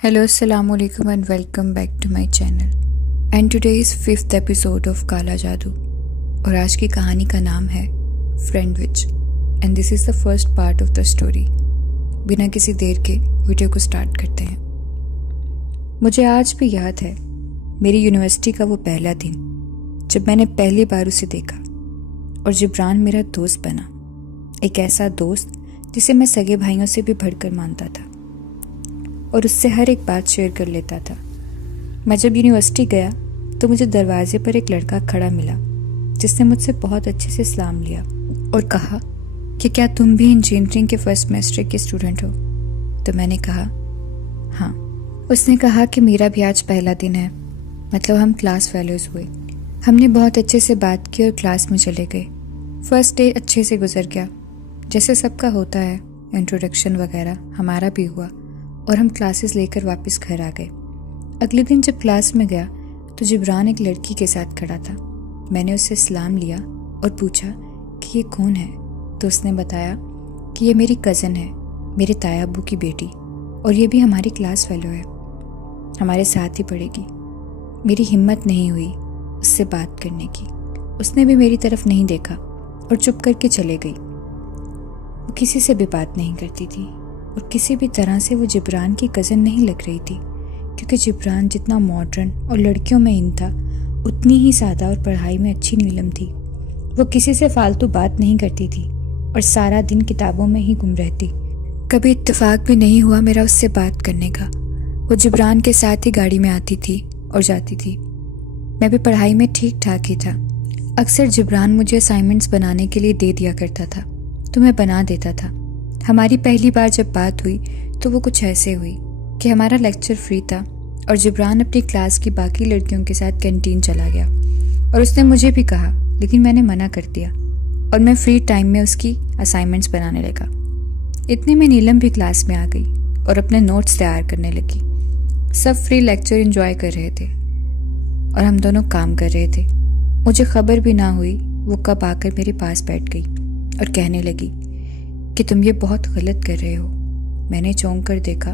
Hello, Assalamu alaikum and welcome back to my channel. And today is 5th episode of काला जादू और आज की कहानी का नाम है friend which and this is the first part of the story. बिना किसी देर के वीडियो को स्टार्ट करते हैं. मुझे आज भी याद है मेरी यूनिवर्सिटी का वो पहला दिन जब मैंने पहली बार उसे देखा और जिब्रान मेरा दोस्त बना. एक ऐसा दोस्त जिसे मैं सगे भाइयों से भी बढ़कर मानता था और उससे हर एक बात शेयर कर लेता था. मैं जब यूनिवर्सिटी गया तो मुझे दरवाजे पर एक लड़का खड़ा मिला जिसने मुझसे बहुत अच्छे से सलाम लिया और कहा कि क्या तुम भी इंजीनियरिंग के फर्स्ट सेमेस्टर के स्टूडेंट हो. तो मैंने कहा हाँ. उसने कहा कि मेरा भी आज पहला दिन है, मतलब हम क्लास फेलोज हुए. हमने बहुत अच्छे से बात की और क्लास में चले गए. फर्स्ट डे अच्छे से गुजर गया जैसे सबका होता है, इंट्रोडक्शन वगैरह हमारा भी हुआ और हम क्लासेस लेकर वापस घर आ गए. अगले दिन जब क्लास में गया तो जिब्रान एक लड़की के साथ खड़ा था. मैंने उससे सलाम लिया और पूछा कि ये कौन है. तो उसने बताया कि ये मेरी कज़न है, मेरे ताया अब्बू की बेटी, और ये भी हमारी क्लास फेलो है, हमारे साथ ही पढ़ेगी. मेरी हिम्मत नहीं हुई उससे बात करने की. उसने भी मेरी तरफ नहीं देखा और चुप करके चले गई. वो किसी से भी बात नहीं करती थी और किसी भी तरह से वो जिब्रान की कज़न नहीं लग रही थी, क्योंकि जिब्रान जितना मॉडर्न और लड़कियों में इन था उतनी ही सादा और पढ़ाई में अच्छी नीलम थी. वो किसी से फालतू बात नहीं करती थी और सारा दिन किताबों में ही गुम रहती. कभी इत्तेफाक भी नहीं हुआ मेरा उससे बात करने का. वो जिब्रान के साथ ही गाड़ी में आती थी और जाती थी. मैं भी पढ़ाई में ठीक ठाक ही था. अक्सर जिब्रान मुझे असाइनमेंट्स बनाने के लिए दे दिया करता था तो मैं बना देता था. हमारी पहली बार जब बात हुई तो वो कुछ ऐसे हुई कि हमारा लेक्चर फ्री था और जिब्रान अपनी क्लास की बाकी लड़कियों के साथ कैंटीन चला गया और उसने मुझे भी कहा, लेकिन मैंने मना कर दिया और मैं फ्री टाइम में उसकी असाइनमेंट्स बनाने लगा. इतने में नीलम भी क्लास में आ गई और अपने नोट्स तैयार करने लगी. सब फ्री लेक्चर एंजॉय कर रहे थे और हम दोनों काम कर रहे थे. मुझे खबर भी ना हुई वो कब आकर मेरे पास बैठ गई और कहने लगी कि तुम ये बहुत गलत कर रहे हो. मैंने चौंक कर देखा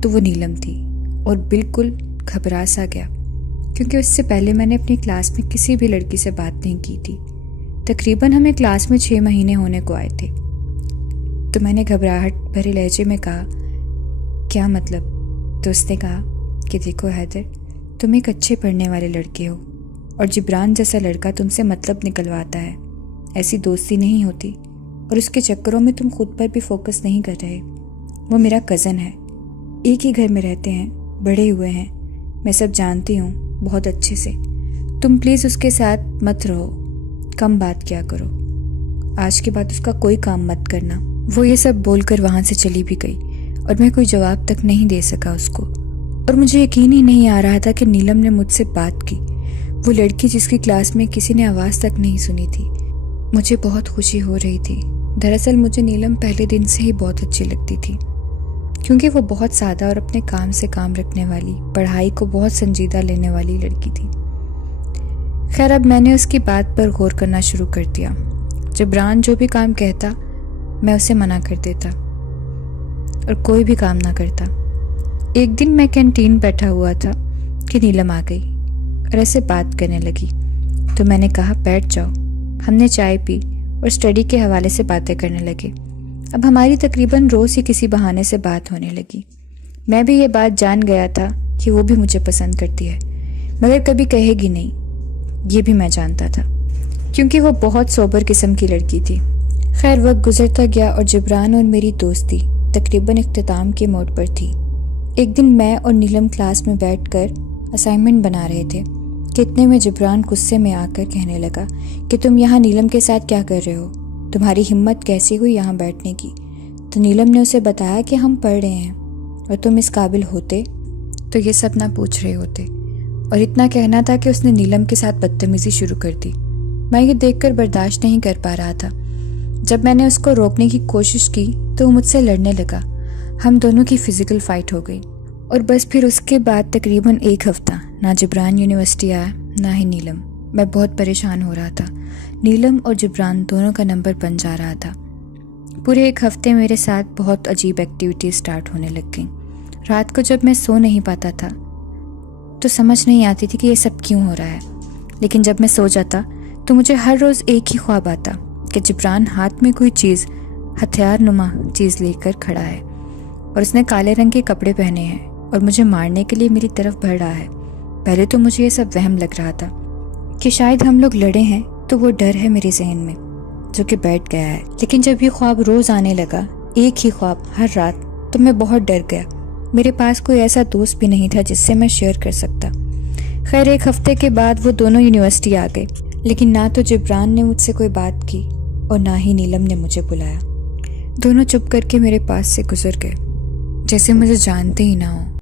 तो वो नीलम थी और बिल्कुल घबरा सा गया, क्योंकि उससे पहले मैंने अपनी क्लास में किसी भी लड़की से बात नहीं की थी. तकरीबन हमें क्लास में 6 महीने होने को आए थे. तो मैंने घबराहट भरे लहजे में कहा, क्या मतलब? तो उसने कहा कि देखो हैदर, तुम एक अच्छे पढ़ने वाले लड़के हो और जिब्रान जैसा लड़का तुमसे मतलब निकलवाता है. ऐसी दोस्ती नहीं होती और उसके चक्करों में तुम खुद पर भी फोकस नहीं कर रहे. वो मेरा कज़न है, एक ही घर में रहते हैं, बड़े हुए हैं, मैं सब जानती हूँ बहुत अच्छे से. तुम प्लीज़ उसके साथ मत रहो, कम बात किया करो. आज के बाद उसका कोई काम मत करना. वो ये सब बोलकर वहाँ से चली भी गई और मैं कोई जवाब तक नहीं दे सका उसको. और मुझे यकीन ही नहीं आ रहा था कि नीलम ने मुझसे बात की, वो लड़की जिसकी क्लास में किसी ने आवाज़ तक नहीं सुनी थी. मुझे बहुत खुशी हो रही थी. दरअसल मुझे नीलम पहले दिन से ही बहुत अच्छी लगती थी, क्योंकि वो बहुत सादा और अपने काम से काम रखने वाली, पढ़ाई को बहुत संजीदा लेने वाली लड़की थी. खैर, अब मैंने उसकी बात पर गौर करना शुरू कर दिया. जिब्रान जो भी काम कहता मैं उसे मना कर देता और कोई भी काम ना करता. एक दिन मैं कैंटीन बैठा हुआ था कि नीलम आ गई और ऐसे बात करने लगी. तो मैंने कहा बैठ जाओ. हमने चाय पी और स्टडी के हवाले से बातें करने लगे. अब हमारी तकरीबन रोज़ ही किसी बहाने से बात होने लगी. मैं भी ये बात जान गया था कि वो भी मुझे पसंद करती है, मगर कभी कहेगी नहीं, ये भी मैं जानता था, क्योंकि वो बहुत सोबर किस्म की लड़की थी. खैर, वक्त गुजरता गया और जिब्रान और मेरी दोस्ती तकरीबन इख्तिताम के मोड़ पर थी. एक दिन मैं और नीलम क्लास में बैठकर असाइनमेंट बना रहे थे कि इतने में जिब्रान गुस्से में आकर कहने लगा कि तुम यहाँ नीलम के साथ क्या कर रहे हो? तुम्हारी हिम्मत कैसी हुई यहाँ बैठने की? तो नीलम ने उसे बताया कि हम पढ़ रहे हैं और तुम इस काबिल होते तो ये सब ना पूछ रहे होते. और इतना कहना था कि उसने नीलम के साथ बदतमीज़ी शुरू कर दी. मैं ये देखकर बर्दाश्त नहीं कर पा रहा था. जब मैंने उसको रोकने की कोशिश की तो वो मुझसे लड़ने लगा. हम दोनों की फ़िज़िकल फ़ाइट हो गई और बस फिर उसके बाद तकरीबन 1 हफ़्ता ना जिब्रान यूनिवर्सिटी आया ना ही नीलम. मैं बहुत परेशान हो रहा था. नीलम और जिब्रान दोनों का नंबर बन जा रहा था. पूरे 1 हफ़्ते मेरे साथ बहुत अजीब एक्टिविटीज़ स्टार्ट होने लग गई. रात को जब मैं सो नहीं पाता था तो समझ नहीं आती थी कि ये सब क्यों हो रहा है, लेकिन जब मैं सो जाता तो मुझे हर रोज़ एक ही ख्वाब आता कि जिब्रान हाथ में कोई चीज़, हथियार नुमा चीज़ लेकर खड़ा है और उसने काले रंग के कपड़े पहने हैं और मुझे मारने के लिए मेरी तरफ बढ़ रहा है। पहले तो मुझे ये सब वहम लग रहा था कि शायद हम लोग लड़े हैं, तो वो डर है मेरे जहन में जो कि बैठ गया है। लेकिन जब ये ख्वाब रोज़ आने लगा, एक ही ख्वाब हर रात, तो मैं बहुत डर गया। मेरे पास कोई ऐसा दोस्त भी नहीं था जिससे मैं शेयर कर सकता। खैर, एक हफ्ते के बाद वो दोनों यूनिवर्सिटी आ गए, लेकिन ना तो जिब्रान ने मुझसे कोई बात की और ना ही नीलम ने मुझे बुलाया। दोनों चुप करके मेरे पास से गुजर गए, जैसे मुझे जानते ही ना हो।